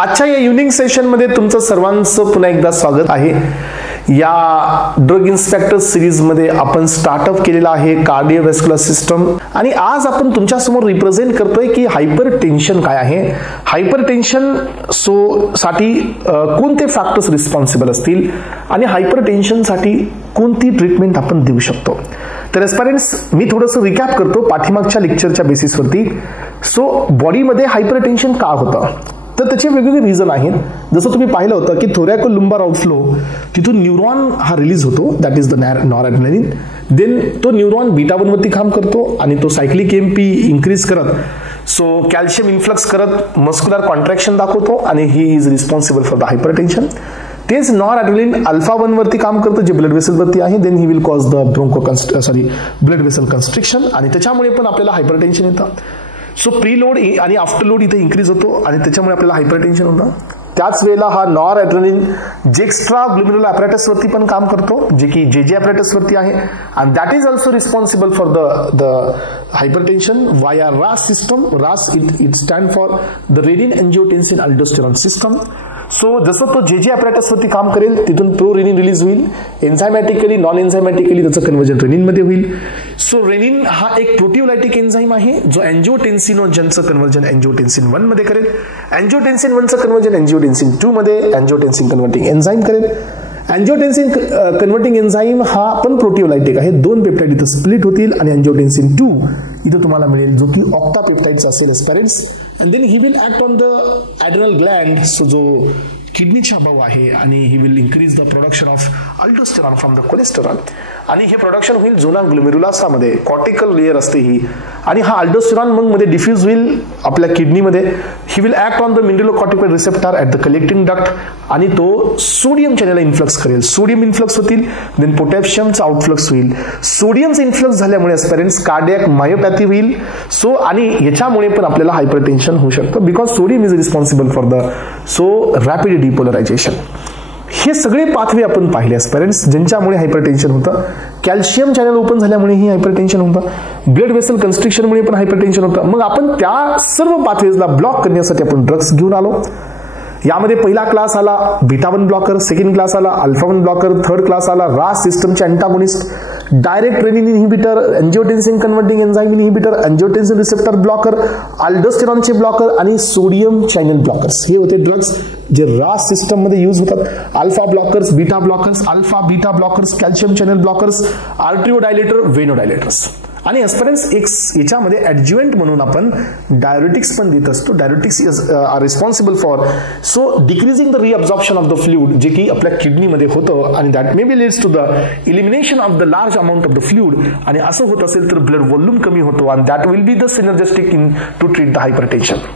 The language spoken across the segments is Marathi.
आजच्या या इव्हनिंग सेशनमध्ये तुमचं सर्वांचं पुन्हा एकदा स्वागत आहे. या ड्रग इन्स्पेक्टर सिरीजमध्ये आपण स्टार्टअप केलेला आहे कार्डिओव्हास्क्युलर सिस्टम आणि आज आपण तुमच्या समोर रिप्रेझेंट करतोय की हायपरटेन्शन काय आहे, हायपरटेन्शन साठी कोणते फॅक्टर्स रिस्पॉन्सिबल असतील आणि हायपरटेन्शनसाठी कोणती ट्रीटमेंट आपण देऊ शकतो. तर एस्पिरंट्स, मी थोडंसं रिकॅप करतो पाठीमागच्या लेक्चरच्या बेसिसवरती. बॉडीमध्ये हायपरटेन्शन का होतं, तर त्याचे वेगवेगळे रिझन आहेत. जसं तुम्ही पाहिलं होतं की थोरॅकोलुंबार आउटफ्लो, तिथून न्यूरॉन हा रिलीज होतो, that is the noradrenaline. Then तो न्यूरॉन बीटा 1 वरती काम करतो आणि तो सायक्लिक एमपी इन्क्रीज करत कॅल्शियम इन्फ्लक्स करत मस्क्युलर कॉन्ट्रॅक्शन दाखवतो आणि he is responsible for the hypertension. तेच नॉरएड्रेनालिन अल्फा 1 वरती काम करतं, जे ब्लड वेसल वरती आहे. Then he will cause the blood vessel constriction आणि त्याच्यामुळे पण आपल्याला हायपरटेन्शन येतं. प्रीलोड आणि आफ्टर लोड इथे इन्क्रीज होतो आणि त्याच्यामुळे आपल्याला हायपरटेन्शन होतं. त्याच वेळेला हा नॉरएड्रेनालिन जेक्स्ट्रा ग्लुमेरुलर ॲपॅरेटस वरती पण काम करतो, जे की जे ॲपॅरेटस वरती आहे आणि that is also responsible for the hypertension via RAS system. RAS it stand for the renin angiotensin aldosterone system. जसं तो जे ॲपॅरेटस वरती काम करेल तिथून प्रो रेनिन रिलीज होईल. एन्झायमॅटिकली नॉन एन्झायमॅटिकली त्याचं कन्व्हर्जन रेनिन मध्ये होईल. रेनिन हा एक प्रोटिओलायटिक एन्झाईम आहे जो अँजिओटेन्सिनोजनचं कन्व्हर्जन अँजिओटेन्सिन 1 मध्ये करेल. अँजिओटेन्सिन 1चं कन्व्हर्जन अँजिओटेन्सिन 2 मध्ये अँजिओटेन्सिन कन्व्हर्टिंग एन्झाईम करेल. अँजिओटेन्सिन कन्व्हर्टिंग एन्झाईम हा पण प्रोटिओलायटिक आहे. 2 पेप्टाइड इथं स्प्लिट होतील आणि अँजिओटेन्सिन 2 इथं तुम्हाला मिळेल, जो की ऑक्टापेप्टाइड्स असेल aspirants. And then he will act on the adrenal gland, जो किडनीचा भाऊ आहे, आणि he will increase the production of aldosterone from the cholesterol. आणि हे प्रोडक्शन होईल झोना ग्लोमेरुलासामध्ये, कॉर्टिकल लेअर असते ही, आणि हा अल्डोस्टेरॉन मग मध्ये डिफ्यूज होईल आपल्या किडनीमध्ये. He will act on the mineralocorticoid receptor at the collecting duct आणि तो सोडियम चॅनेलला इन्फ्लक्स करेल. सोडियम इन्फ्लक्स होतील, देन पोटॅशियमचा आउटफ्लक्स होईल. सोडियमचा इन्फ्लक्स झाल्यामुळे पेरेंट्स कार्डियक मायोपॅथी होईल. आणि याच्यामुळे पण आपल्याला हायपरटेन्शन होऊ शकतं, because sodium is responsible for the rapid depolarization. हे सगळे पाथवे आपण पाहिले पेरेंट्स, ज्यांच्यामुळे हायपरटेन्शन होतं. कॅल्शियम चॅनल ओपन झाल्यामुळे ही हायपरटेन्शन होतं. ब्लड वेसल कन्स्ट्रिक्शनमुळे पण हायपरटेन्शन होतं. मग आपण त्या सर्व पाथवेजला ब्लॉक करण्यासाठी आपण ड्रग्स घेऊन आलो. यामध्ये पहिला क्लास आला बीटा 1 ब्लॉकर, सेकंड क्लास आला अल्फा 1 ब्लॉकर, थर्ड क्लास आला रास सिस्टमचे antagonist, direct renin inhibitor, angiotensin converting enzyme inhibitor, angiotensin receptor blocker, अल्डोस्टेरॉनचे ब्लॉकर आणि सोडियम चॅनल ब्लॉकर्स. हे होते ड्रग्स जे रास सिस्टम मध्ये यूज होतात. Alpha blockers, beta blockers, alpha beta blockers, calcium channel blockers, arterio dilator, veno dilators. आणि एस्पिरंट्स याच्यामध्ये ऍडज्युएंट म्हणून आपण डायरेटिक्स पण देत असतो. Diuretics are responsible for decreasing the reabsorption of the fluid, जे की आपल्या किडनीमध्ये होतं आणि that may be leads to the elimination of the large amount of the fluid. आणि असं होत असेल तर ब्लड व्हॉल्यूम कमी होतो आणि that will be the synergistic in to treat the hypertension.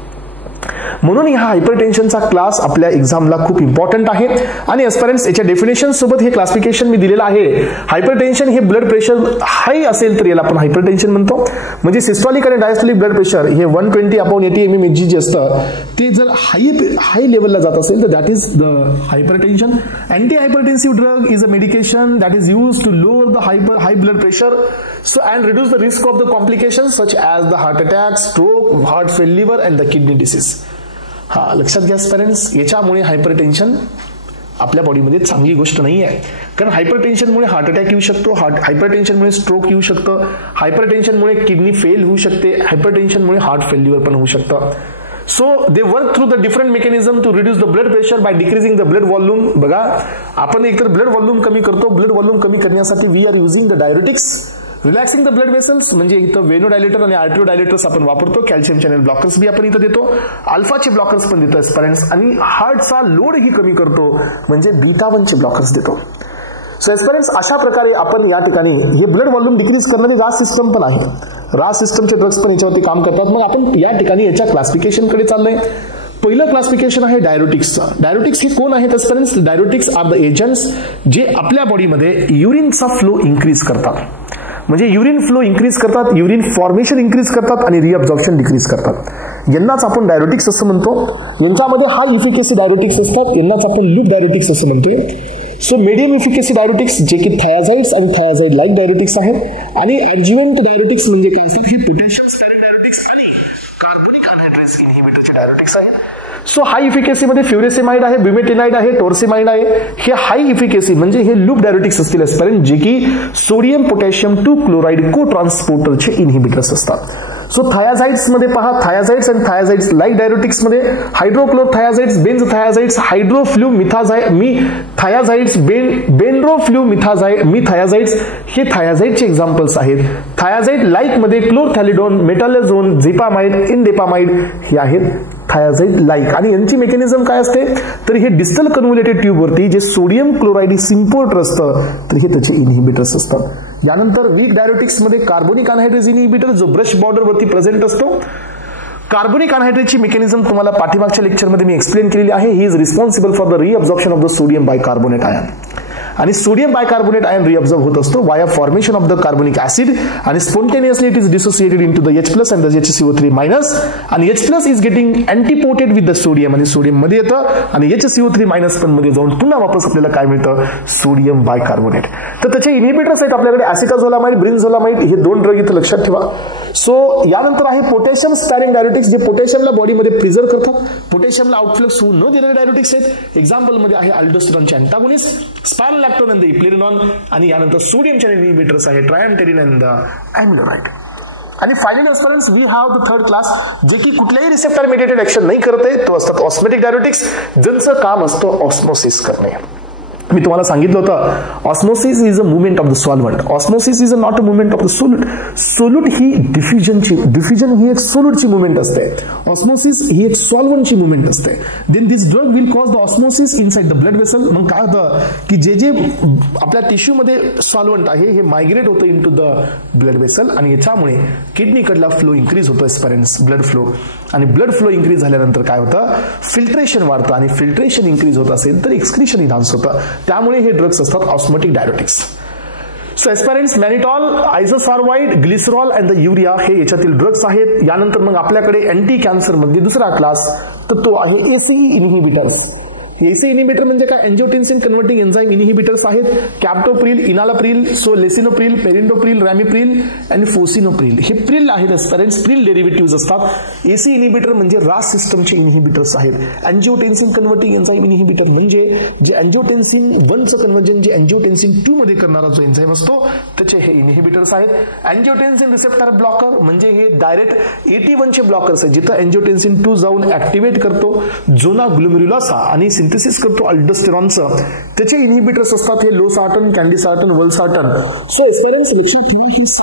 म्हणून हा हायपरटेन्शनचा क्लास आपल्या एक्झामला खूप इम्पॉर्टंट आहे. आणि एस्पिरंट्स, याच्या डेफिनेशन सोबत हे क्लासिफिकेशन मी दिलेलं आहे. हायपरटेन्शन हे ब्लड प्रेशर हाय असेल तर याला आपण हायपरटेन्शन म्हणतो. म्हणजे सिस्टॉलिक आणि डायस्टॉलिक ब्लड प्रेशर हे 120/80 mmHg जे असतं ते जर हाय लेवलला जात असेल तर that is the hypertension. Anti hypertensive drug is a medication that is used to lower the high blood pressure and reduce the risk of the complications such as the heart attack, stroke, heart failure and the kidney disease. लक्षात घ्या पेरेंट्स, याच्यामुळे हायपरटेन्शन आपल्या बॉडीमध्ये चांगली गोष्ट नाही आहे. कारण हायपरटेन्शनमुळे हार्ट अटॅक येऊ शकतो, हायपरटेन्शनमुळे स्ट्रोक येऊ शकतं, हायपरटेन्शनमुळे किडनी फेल होऊ शकते, हायपरटेन्शनमुळे हार्ट फेल्युअर पण होऊ शकतं. They work through the different mechanism to reduce the blood pressure by decreasing the blood volume. बघा, आपण एकतर ब्लड व्हॉल्यूम कमी करतो. ब्लड व्हॉल्यूम कमी करण्यासाठी we are using the diuretics. Relaxing the blood vessels म्हणजे इथं वेनो डायलेटर आणि आर्टरिओ डायलेटर्स आपण वापरतो. कॅल्शियम चॅनल ब्लॉकर्स बी आपण इथं देतो. अल्फाचे ब्लॉकर्स पण देतो एस्पिरंट्स. आणि हार्टचा लोड ही कमी करतो म्हणजे बीटा 1 चे ब्लॉकर्स देतो. एस्पिरंट्स, अशा प्रकारे आपण या ठिकाणी हे ब्लड व्हॉल्यूम डिक्रीज करणारी रास सिस्टम पण आहे. रास सिस्टमचे ड्रग्स पण याच्यावरती काम करतात. मग आपण या ठिकाणी याच्या क्लासिफिकेशन कडे चाललोय. पहिलं क्लासिफिकेशन आहे डायरेटिक्सचं. डायरेटिक्स हे कोण आहेत एस्पिरंट्स? डायरेटिक्स आर द एजंट्स जे आपल्या बॉडीमध्ये युरिनचा फ्लो इन्क्रीज करतात. म्हणजे युरिन फ्लो इन्क्रीज करतात, युरिन फॉर्मेशन इन्क्रीज करतात आणि रिअब्झॉर्प्शन डिक्रीज करतात. यांनाच आपण डायरेटिक्स असं म्हणतो. यांच्यामध्ये हाय इफिकेसी डायरेटिक्स असतात, यांनाच आपण लूप डायरेटिक्स असं म्हणतोय. मीडियम इफिकेसी डायरेटिक्स जे की थायाझाइड्स आणि थायाझाइड लाईक डायरेटिक्स आहेत. आणि ऍडज्युएंट डायरेटिक्स म्हणजे काय असतात? हे पोटॅशियम स्टेरिक डायरेटिक्स आणि कार्बोनिक अनहायड्रेज इनहिबिटरचे डायरेटिक्स आहेत. सो हाय इफिकेसी मध्ये फ्युरेसेमाइड आहे, ब्युमेटिनाइड आहे, टोर्सेमाइड आहे. हे हाय इफिकेसी म्हणजे हे लूप डायरेटिक्स असतील एस्पिरंट, जे की सोडियम पोटॅशियम 2 क्लोराइड को ट्रान्सपोर्टरचे इनहिबिटर्स असतात. सो थायाझाइड्स मध्ये पहा, थायाझाइड्स आणि थायाझाइड्स लाईक डायरेटिक्स मध्ये हायड्रोक्लोरथायाझाइड्स, बेंझोथायाझाइड्स, थायाझाइड्स, मिथायाझाइड्स हे थायाझाइडचे एक्झाम्पल्स आहेत. थायाझाइड लाईक मध्ये क्लोरथॅलिडोन, मेटालेझोन, झिपामाइड, इंडेपामाइड हे आहेत थायाझाइड लाईक. आणि यांची मेकॅनिझम काय असते तर हे डिस्टल कन्व्होल्युटेड ट्यूब वरती जे सोडियम क्लोराइड सिम्पोर्टर असतं तर हे त्याचे इनहिबिटर्स असतात. यानंतर वीक डायरेटिक्स मध्ये कार्बोनिक अनहायड्रेज इनहिबिटर जो ब्रश बॉर्डर वरती प्रेझेंट असतो. कार्बोनिक अनहायड्रेजची मेकॅनिझम तुम्हाला पाठीमागच्या लेक्चरमध्ये मी एक्सप्लेन केलेली आहे. He is responsible for the reabsorption of the sodium bicarbonate ion. आणि सोडियम बायकार्बोनेट आयन रिअब्झॉर्ब होत असतो via formation of the carbonic acid आणि spontaneously it is dissociated into the H+ and the HCO3- आणि H+ is getting antiported with the sodium आणि सोडियम मध्ये येतं आणि HCO3- पण मध्ये जाऊन पुन्हा वापस आपल्याला काय मिळतं सोडियम बायकार्बोनेट. तर त्याचे इनहिबिटर्स आहेत आपल्याकडे ऍसिटाझोलामाइड, ब्रिंझोलामाइड हे 2 ड्रग इथं लक्षात ठेवा. सो यानंतर आहे पोटॅशियम स्पॅरिंग डायरेटिक्स जे पोटॅशियमला बॉडीमध्ये प्रिझर्व करतात, पोटॅशियमला आउटफ्लक्स होऊ न देणारे डायरेटिक्स आहेत. एक्झाम्पल मध्ये आहे अल्डोस्टेरॉनचे अँटागोनिस्ट, स्पायरोलॅक्टोन आणि इप्लेरिनॉन. आणि यानंतर सोडियमचे इनहिबिटर्स आहे ट्रायमटेरिन आणि अॅमिलोराइड. आणि finally aspirants we have the third class जे की कुठल्याही रिसेप्टर मेडिएटेड ऍक्शन नाही करत आहे, तो असतात ऑस्मोटिक डायरेटिक्स ज्यांचं काम असतं ऑस्मोसिस करणे. मी तुम्हाला सांगितलं होतं osmosis is a movement of the solvent. Osmosis is not a movement of the solute. Solute ही डिफ्युजन ही एक सोल्यूटची मुवमेंट असते. ऑस्मोसिस ही एक सॉल्व्हंटची मुवमेंट असते. Then this drug will cause the osmosis inside the blood vessel. मग काय होतं की जे आपल्या टिश्यू मध्ये सॉल्व्हंट आहे हे मायग्रेट होतं इनटू द ब्लड वेसल आणि याच्यामुळे किडनीकडला फ्लो इन्क्रीज होतो एस्पिरंट्स, ब्लड फ्लो. आणि ब्लड फ्लो इन्क्रीज झाल्यानंतर काय होतं फिल्ट्रेशन वाढतं आणि फिल्ट्रेशन इन्क्रीज होत असेल तर एक्सक्रीशन इन्हान्स होतं. त्यामुळे हे ड्रग्स असतात osmotic diuretics. So aspirants mannitol, isosorbide, glycerol and the urea हे याच्यातील ड्रग्स आहेत. यानंतर मग आपल्याकडे अँटी कॅन्सर मध्ये दुसरा क्लास तर तो आहे ACE इनहिबिटर्स. ACE इनहिबिटर म्हणजे काय एंजियोटेन्सिन कन्व्हर्टिंग एन्झाइम इनहिबिटर्स आहेत. कॅप्टोप्रिल, इनालाप्रिल, लेसिनोप्रिल, पेरिंडोप्रिल, रॅमिप्रिल आणि फोसिनोप्रिल हे प्रिल आहेत एस्पिरंट्स, प्रिल डेरिव्हेटिव्हज असतात. ACE इनहिबिटर म्हणजे रास सिस्टमचे इनहिबिटर्स आहेत. एंजियोटेन्सिन कन्व्हर्टिंग एन्झाइम इनहिबिटर म्हणजे जे एंजियोटेन्सिन 1चं कन्व्हर्जन जे एंजियोटेन्सिन 2 मध्ये करणारा जो एन्झाइम असतो त्याचे हे इनहिबिटर्स आहेत. एंजियोटेन्सिन रिसेप्टर ब्लॉकर म्हणजे हे डायरेक्ट AT1 चे ब्लॉकर्स आहेत जिथं एंजियोटेन्सिन 2 जाऊन ऍक्टिव्हेट करतो झोना ग्लोमेरुलोसा आणि सिंथेसिस करतो अल्डोस्टेरॉनचं. त्याचे इनहिबिटर्स असतात हे लोसार्टन, कॅन्डिसार्टन, वल्सार्टन. सो एस्पिरंट्स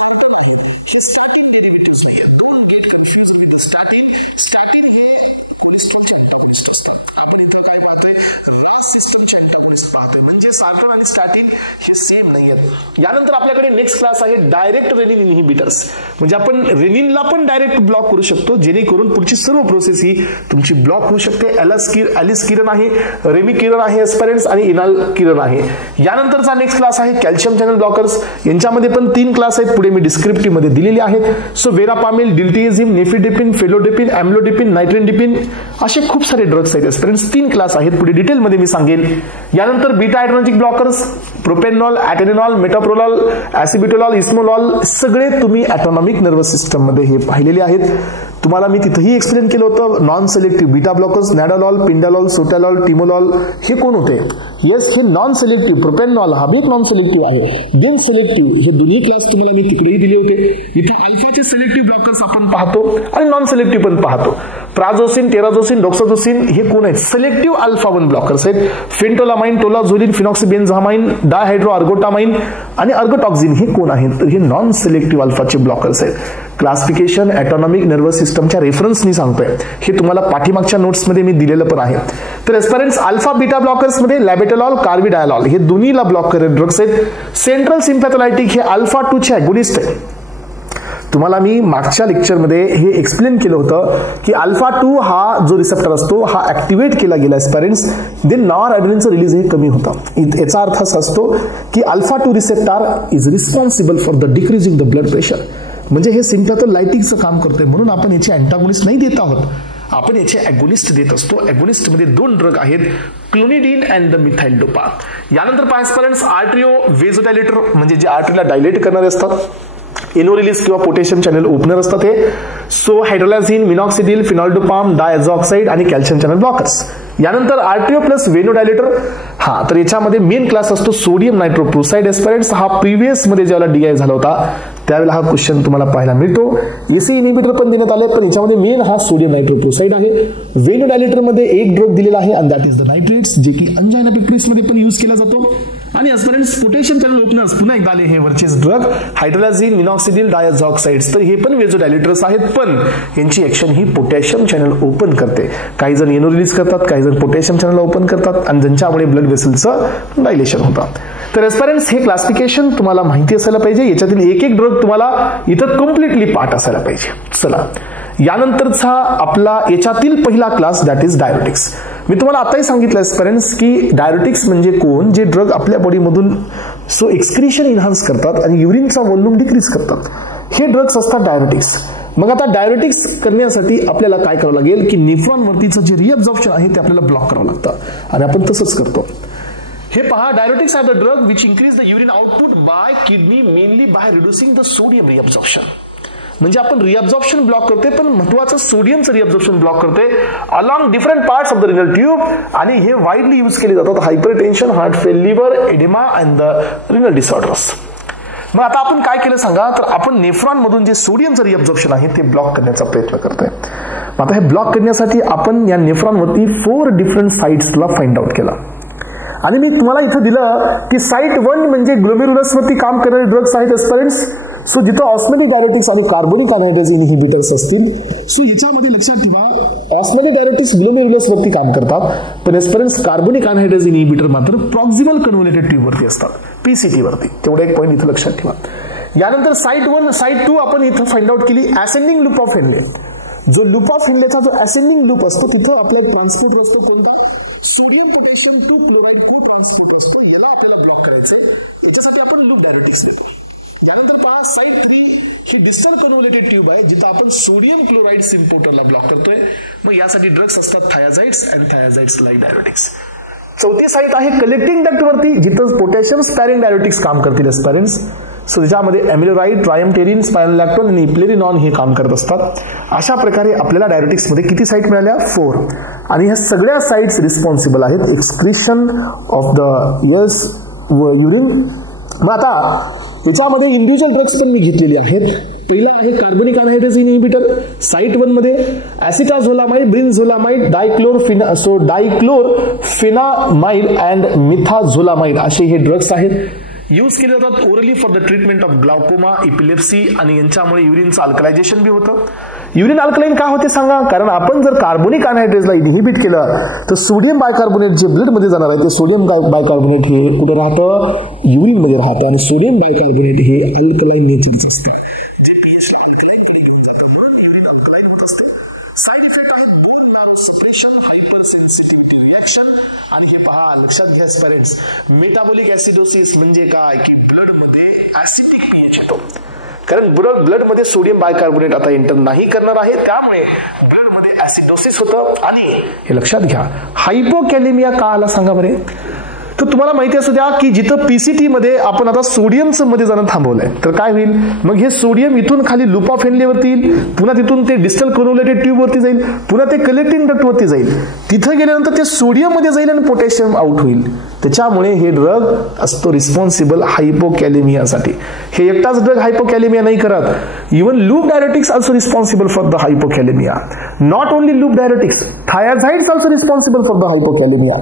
यानंतर आपल्याकडे नेक्स्ट क्लास आहे डायरेक्ट रेनिन इनहिबिटर्स. म्हणजे आपण रेनिनला पण डायरेक्ट ब्लॉक करू शकतो जेणेकरून पुढची सर्व प्रोसेस ही तुमची ब्लॉक होऊ शकते. ॲलिस किरण आहे, रेमी किरण आहे एस्पिरंट्स आणि इनाल किरण आहे. यानंतरचा नेक्स्ट क्लास आहे कॅल्शियम चॅनल ब्लॉकर्स. यांच्यामध्ये पण 3 क्लास आहेत, पुढे मी डिस्क्रिप्टिव्ह मध्ये दिलेले आहेत. सो वेरापामिल, डिल्टिएझिम, नेफिडेपिन, फेलोडेपिन, अॅम्लोडेपिन, नायट्रेनडिपिन असे खूप सारे ड्रग्स आहेत एस्पिरंट्स. 3 क्लास आहेत, पुढे डिटेलमध्ये मी सांगेन. यानंतर बीटा ॲड्रेनर्जिक ब्लॉकर्स, प्रोपेनॉल, ॲटेनॉल, मेटाप्रोलॉल, ॲसिबिटोलॉल, इस्मोलॉल सगळे तुम्ही ऑटोनॉमिक नर्वस सिस्टम मध्ये हे पाहिलेले आहेत. तुम्हाला मी तिथेही एक्सप्लेन केलं होतं non selective beta blockers, नॅडोलॉल, पिंडालॉल, सोटॅलॉल, timolol हे कोण होते. येस, हे नॉन सिलेक्टिव्ह प्रोपेनॉल हा बी नॉन सिलेक्टिव्ह आहे. बिन सिलेक्टिव्ह हे दोन्ही क्लास तुम्हाला मी तिकडेही दिले होते. इथे अल्फाचे सिलेक्टिव्ह ब्लॉकर्स आपण पाहतो आणि नॉन सिलेक्टिव्ह पण पाहतो. प्राझोसिन, टेराझोसिन, डॉक्साझोसिन हे कोण आहेत सिलेक्टिव्ह अल्फा 1 ब्लॉकर्स आहेत. फेंटोलामाइन, टोलाझोलिन, फिनॉक्सिबेन्झामाइन, डायहायड्रोआर्गोटामाइन आणि अर्गोटॉक्झिन हे कोण आहेत तर हे नॉन सिलेक्टिव्ह अल्फाचे ब्लॉकर्स आहेत. क्लासिफिकेशन ऑटोनॉमिक नर्वस सिस्टमच्या रेफरन्सनी सांगतोय, हे तुम्हाला पाठीमागच्या नोट्समध्ये मी दिलेलं पण आहे. तर एस्पिरंट्स अल्फा बीटा ब्लॉकर्स मध्ये लॅबेटोलॉल, कार्बिडायलॉल हे दोन्हीला ब्लॉक करणारे ड्रग्स आहेत. सेंट्रल सिम्पॅथोलायटिक हे अल्फा 2 चे अगोनिस्ट आहे. तुम्हाला मी मागच्या लेक्चरमध्ये हे एक्सप्लेन केलं होतं की अल्फा 2 हा जो रिसेप्टर असतो हा ऍक्टिव्हेट केला गेला एस्पिरंट्स देन नॉर ॲड्रेनचं रिलीज हे कमी होतं. याचा अर्थ असा असतो की alpha 2 receptor is responsible for the decreasing the blood pressure. म्हणजे हे सिम्पॅथोलायटिकचं काम करतोय म्हणून आपण याचे अँटागोनिस्ट नाही देत आहोत, आपण याचे ॲगोनिस्ट देत असतो. ॲगोनिस्ट मध्ये 2 ड्रग आहेत clonidine and the methyl dopa. यानंतर एस्पिरंट्स आर्ट्रिओ वेझोडायलेटर म्हणजे जे आर्टरीला डायलेट करणारे असतात. एनो रिलीज किंवा पोटॅशियम चॅनल ओपनर असतात हे. सो हायड्रोलाझिन, मिनॉक्सिडिल, फिनॉल्डोपाम, डायझॉक्साइड आणि कॅल्शियम चॅनल ब्लॉकर्स. यानंतर आरटीओ प्लस वेनोडायलेटर. हा तर याच्यामध्ये मेन क्लास असतो सोडियम नायट्रोप्रोसाइड एस्पिरेंट्स. हा प्रिव्हियस मध्ये ज्यावेळेला डीआय झाला होता त्यावेळेला हा क्वेश्चन तुम्हाला पाहायला मिळतो. एसी इनिबिटर पण देण्यात आले, पण याच्यामध्ये मेन हा सोडियम नायट्रोप्रोसाइड आहे. वेनोडायलेटर मध्ये एक ड्रग दिलेला आहे आणि दॅट इज द नायट्रेट्स, जे की अंजायना पिक्टोरिस मध्ये पण यूज केला जातो. आणि एस्पिरेंट्स पोटॅशियम चॅनल ओपनर्स पुन्हा एकदा आले हे वरचेच ड्रग हायड्रोलाझिन, मिनॉक्सिडिल, डायझॉक्साइड्स. तर हे पण वेझोडायलेटर्स आहेत, पण यांची ऍक्शन ही पोटॅशियम चॅनल ओपन करते. काही जण एनो रिलीज करतात, काही जण पोटॅशियम चॅनल ओपन करतात आणि ज्यांच्यामुळे ब्लड वेसलचं डायलेशन होतं. तर एस्पिरेंट्स हे क्लासिफिकेशन तुम्हाला माहिती असायला पाहिजे. याच्यातील एक एक ड्रग तुम्हाला इथं कम्प्लिटली पाठ असायला पाहिजे. चला यानंतरचा आपला याच्यातील पहिला क्लास दॅट इज डायरेटिक्स. मी तुम्हाला आताही सांगितलं एस्पिरेंट्स की डायरेटिक्स म्हणजे कोण, जे ड्रग आपल्या बॉडीमधून सो एक्सक्रीशन इन्हान्स करतात आणि युरिनचा व्हॉल्यूम डिक्रीज करतात, हे ड्रग्स असतात डायरेटिक्स. मग आता डायरेटिक्स करण्यासाठी आपल्याला काय करावं लागेल की नेफ्रॉन वरतीचं जे रिअब्झॉर्प्शन आहे ते आपल्याला ब्लॉक करावं लागतं आणि आपण तसंच करतो. हे पहा, diuretics are the drug which increase the urine output by kidney mainly by reducing the sodium reabsorption. म्हणजे आपण रिअब्झॉर्प्शन ब्लॉक करते, पण महत्वाचं सोडियमचं रिअब्झॉर्प्शन ब्लॉक करते along different parts of the renal tube. आणि हे वाईडली यूज केले जातात hypertension, heart failure, oedema and the renal disorders. मग आता आपण काय केलं सांगा, तर आपण नेफ्रॉन मधून जे सोडियमचं रिअब्झॉर्प्शन आहे ते ब्लॉक करण्याचा प्रयत्न करतोय. आता हे ब्लॉक करण्यासाठी आपण या नेफ्रॉनवरती 4 डिफरंट साइट्सला फाइंड आउट केला आणि मी तुम्हाला इथं दिलं की साइट 1 म्हणजे ग्लोमेरुलस वरती काम करणारे ड्रग्स आहेत एस्पिरेंट्स. सो जिथं ऑस्मोटिक डायरेटिक्स आणि कार्बोनिक अनहायड्रेज इनहिबिटर्स असतील. सो याच्यामध्ये लक्षात ठेवा, ऑस्मोटिक डायरेटिक्स ग्लोमेरुलस वरती काम करतात, पण एस्पिरेंट्स कार्बोनिक अनहायड्रेज इनहिबिटर मात्र प्रॉक्सिमल कन्व्होल्युटेड ट्यूब वरती असतात, पीसीटी वरती. तेवढा एक पॉईंट इथं लक्षात ठेवा. यानंतर साइट 1 साइट 2 आपण इथं फाइंड आउट केली असेंडिंग लूप ऑफ हेनले. जो लूप ऑफ हेनलेचा जो असेंडिंग लूप असतो तिथं आपला ट्रान्सपोर्टर असतो कोणता, sodium potassium 2 chloride co transporter असतो. याला आपल्याला ब्लॉक करायचंय, याच्यासाठी आपण लूप डायरेटिक्स देतो. यानंतर पहा साइट 3 ही डिस्टल कन्व्होल्युटेड ट्यूब आहे जिथं आपण सोडियम क्लोराइड इम्पोर्टरला ब्लॉक करतोय. मग यासाठी ड्रग्स असतात थायाझाइड्स अँड थायाझाइड्स लाईक डायरेटिक्स. चौथी साइट आहे कलेक्टिंग डक्ट वरती, जिथं पोटॅशियम स्पॅरिंग डायरेटिक्स काम करतील एस्पिरेंट्स. सो त्याच्यामध्ये एमिलोराइड, ट्रायमटेरिन, स्पायरोलॅक्टोन आणि इप्लेरिनॉन हे काम करत असतात. अशा प्रकारे आपल्याला डायरेटिक्स मध्ये किती साइट मिळाल्या, 4. आणि ह्या सगळ्या साइट्स रिस्पॉन्सिबल आहेत एक्सक्रिशन ऑफ द युरिन. मग आता याच्यामध्ये इंडिव्हिज्युअल ड्रग्स पण मी घेतलेले आहेत. पहिला आहे कार्बोनिक अनहायड्रेज इनहिबिटर. साइट 1 मध्ये ॲसिटाझोलामाइड, ब्रिनझोलामाइड, डायक्लोरफेनामाइड अँड मिथाझोलामाइड असे हे ड्रग्स आहेत. यूज केले जातात orally for the treatment of glaucoma, epilepsy आणि यांच्यामुळे युरिनचं अल्कलायझेशन बी होतं. युरिन अल्कलाइन का होते सांगा, कारण आपण जर कार्बोनिक अनहायड्रेजला इनहिबिट केलं तर सोडियम बायकार्बोनेट जे ब्लड मध्ये जाणार आहे ते सोडियम बायकार्बोनेट हे कुठे राहतं, युरिन मध्ये राहतं. आणि सोडियम बायकार्बोनेट हे अल्कलाइन नेचरचे असते. मेटाबॉलिक ऍसिडोसिस म्हणजे काय, की ब्लड मध्ये ऍसिडिक पीएच येतो, कारण ब्लड मध्ये सोडियम बायकार्बोनेट आता एंटर नाही करणार आहे, त्यामुळे ब्लड मध्ये ऍसिडोसिस होतं. आणि हे लक्षात घ्या, हायपोकॅलेमिया का आला सांगा बरे. तर तुम्हाला माहिती असू द्या की जिथं पीसीटी मध्ये आपण आता सोडियमचं मध्ये जाणं थांबवलंय, तर काय होईल, मग हे सोडियम इथून खाली लूप ऑफ हेनलेवरती येईल, पुन्हा तिथून ते डिस्टल कन्व्होल्युटेड ट्यूब वरती जाईल, पुन्हा ते कलेक्टिंग डक्ट वरती जाईल. तिथं गेल्यानंतर ते सोडियम मध्ये जाईल आणि पोटॅशियम आउट होईल. त्याच्यामुळे हे ड्रग असतो रिस्पॉन्सिबल हायपोकॅलेमियासाठी. हे एकटाच ड्रग हायपोकॅलेमिया नाही करत, even loop diuretics also responsible for the hypokalaemia. Not only loop diuretics, thiazides also responsible for the hypokalaemia.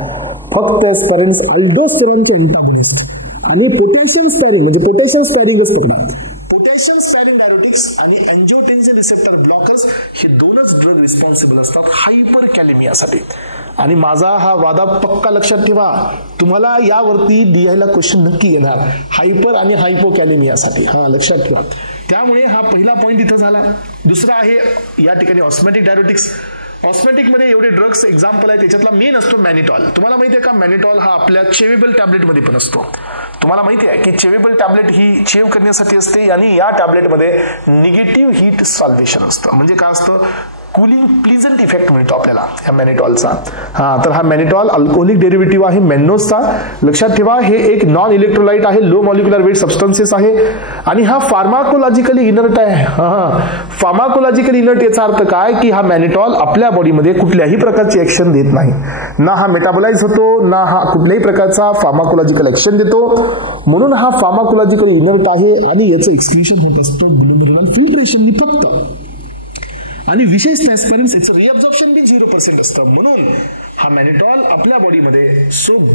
फक्त एस्पिरेंट्स अल्डोस्टेरॉनचे अँटागोनिस्ट आणि पोटॅशियम स्पॅरिंग म्हणजे पोटॅशियम स्पॅरिंगच पकडा. पोटॅशियम स्पॅरिंग डायरेटिक्स आणि एंजियोटेन्सिन रिसेप्टर ब्लॉकर्स हे दोनच ड्रग रिस्पॉन्सिबल असतात हायपरकॅलेमियासाठी. आणि माझा हा वादा पक्का लक्षात ठेवा, तुम्हाला यावरती डीआयला क्वेश्चन नक्की येणार, हायपर आणि हायपोकॅलेमियासाठी. हा लक्षात ठेवा. त्यामुळे हा पहिला पॉइंट इथं झाला. दुसरा आहे या ठिकाणी ऑस्मॅटिक डायरेटिक्स. ऑस्मॅटिक मध्ये एवढे ड्रग्स एक्झाम्पल आहे, त्याच्यातला मेन असतो मॅनिटॉल. तुम्हाला माहिती आहे का, मॅनिटॉल हा आपल्या चेवेबल टॅबलेट मध्ये पण असतो. तुम्हाला माहिती आहे की चेवेबल टॅबलेट ही चेव करण्यासाठी असते आणि या टॅबलेटमध्ये निगेटिव्ह हीट सॉल्व्हेशन असतं. म्हणजे काय असतं, कूलिंग प्लीजंट इफेक्ट मिळतो आपल्याला या मॅनिटॉलचा. तर हा मॅनिटॉल अल्कोहोलिक डेरिव्हेटिव्ह आहे मॅन्नोजचा. लक्षात ठेवा हे एक नॉन इलेक्ट्रोलाइट आहे, लो मॉलिक्युलर वेट सबस्टन्सेस आहे आणि हा फार्माकोलॉजिकली इनर्ट आहे. फार्माकोलॉजिकली इनर्ट याचा अर्थ काय की हा मॅनिटॉल आपल्या बॉडीमध्ये कुठल्याही प्रकारची ऍक्शन देत नाही, ना हा मेटाबोलाइज होतो ना हा कुठल्याही प्रकारचा फार्माकोलॉजिकल ऍक्शन देतो, म्हणून हा फार्माकोलॉजिकली इनर्ट आहे आणि याचं एक्सक्रीशन होत असतं ग्लोमेरुलर फिल्ट्रेशननी फक्त. आणि विशेषतः एस्पिरन्स याचं रिअब्झॉर्प्शन बी 0% असतं, म्हणून हा मॅनिटॉल आपल्या बॉडीमध्ये